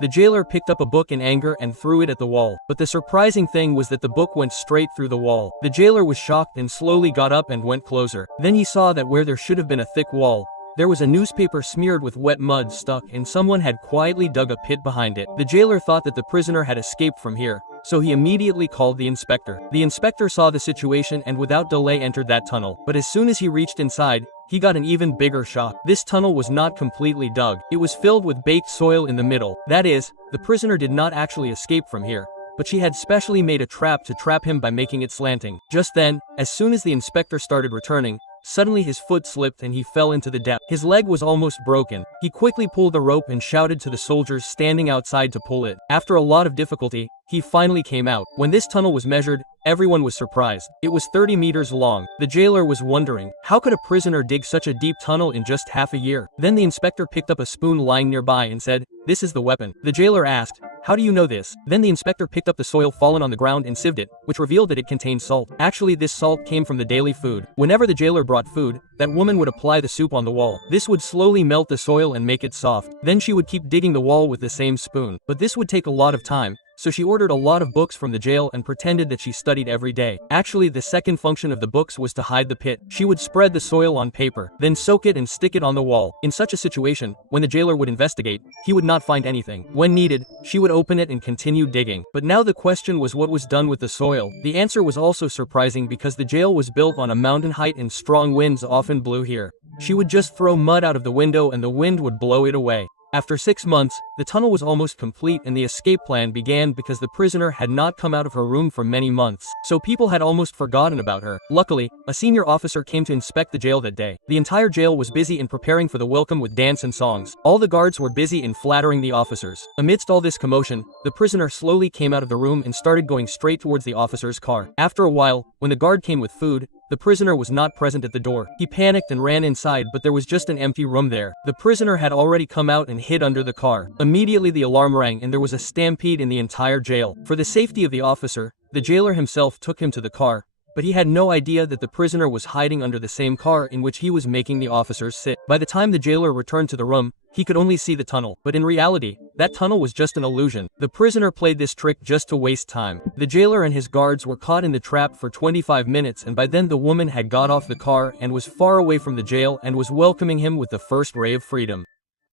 The jailer picked up a book in anger and threw it at the wall. But the surprising thing was that the book went straight through the wall. The jailer was shocked and slowly got up and went closer. Then he saw that where there should have been a thick wall, there was a newspaper smeared with wet mud stuck and someone had quietly dug a pit behind it. The jailer thought that the prisoner had escaped from here, so he immediately called the inspector. The inspector saw the situation and without delay entered that tunnel. But as soon as he reached inside, he got an even bigger shock. This tunnel was not completely dug. It was filled with baked soil in the middle. That is, the prisoner did not actually escape from here, but she had specially made a trap to trap him by making it slanting. Just then, as soon as the inspector started returning, suddenly his foot slipped and he fell into the depth. His leg was almost broken. He quickly pulled the rope and shouted to the soldiers standing outside to pull it. After a lot of difficulty, he finally came out. When this tunnel was measured, everyone was surprised. It was 30 meters long. The jailer was wondering, how could a prisoner dig such a deep tunnel in just half a year? Then the inspector picked up a spoon lying nearby and said, "This is the weapon." The jailer asked, "How do you know this?" Then the inspector picked up the soil fallen on the ground and sieved it, which revealed that it contained salt. Actually, this salt came from the daily food. Whenever the jailer brought food, that woman would apply the soup on the wall. This would slowly melt the soil and make it soft. Then she would keep digging the wall with the same spoon. But this would take a lot of time, so she ordered a lot of books from the jail and pretended that she studied every day. Actually, the second function of the books was to hide the pit. She would spread the soil on paper, then soak it and stick it on the wall. In such a situation, when the jailer would investigate, he would not find anything. When needed, she would open it and continue digging. But now the question was what was done with the soil. The answer was also surprising because the jail was built on a mountain height and strong winds often blew here. She would just throw mud out of the window and the wind would blow it away. After 6 months, the tunnel was almost complete and the escape plan began because the prisoner had not come out of her room for many months, so people had almost forgotten about her. Luckily, a senior officer came to inspect the jail that day. The entire jail was busy in preparing for the welcome with dance and songs. All the guards were busy in flattering the officers. Amidst all this commotion, the prisoner slowly came out of the room and started going straight towards the officer's car. After a while, when the guard came with food, the prisoner was not present at the door. He panicked and ran inside, but there was just an empty room there. The prisoner had already come out and hid under the car. Immediately the alarm rang and there was a stampede in the entire jail. For the safety of the officer, the jailer himself took him to the car, but he had no idea that the prisoner was hiding under the same car in which he was making the officers sit. By the time the jailer returned to the room, he could only see the tunnel, but in reality, that tunnel was just an illusion. The prisoner played this trick just to waste time. The jailer and his guards were caught in the trap for 25 minutes and by then the woman had got off the car and was far away from the jail and was welcoming him with the first ray of freedom.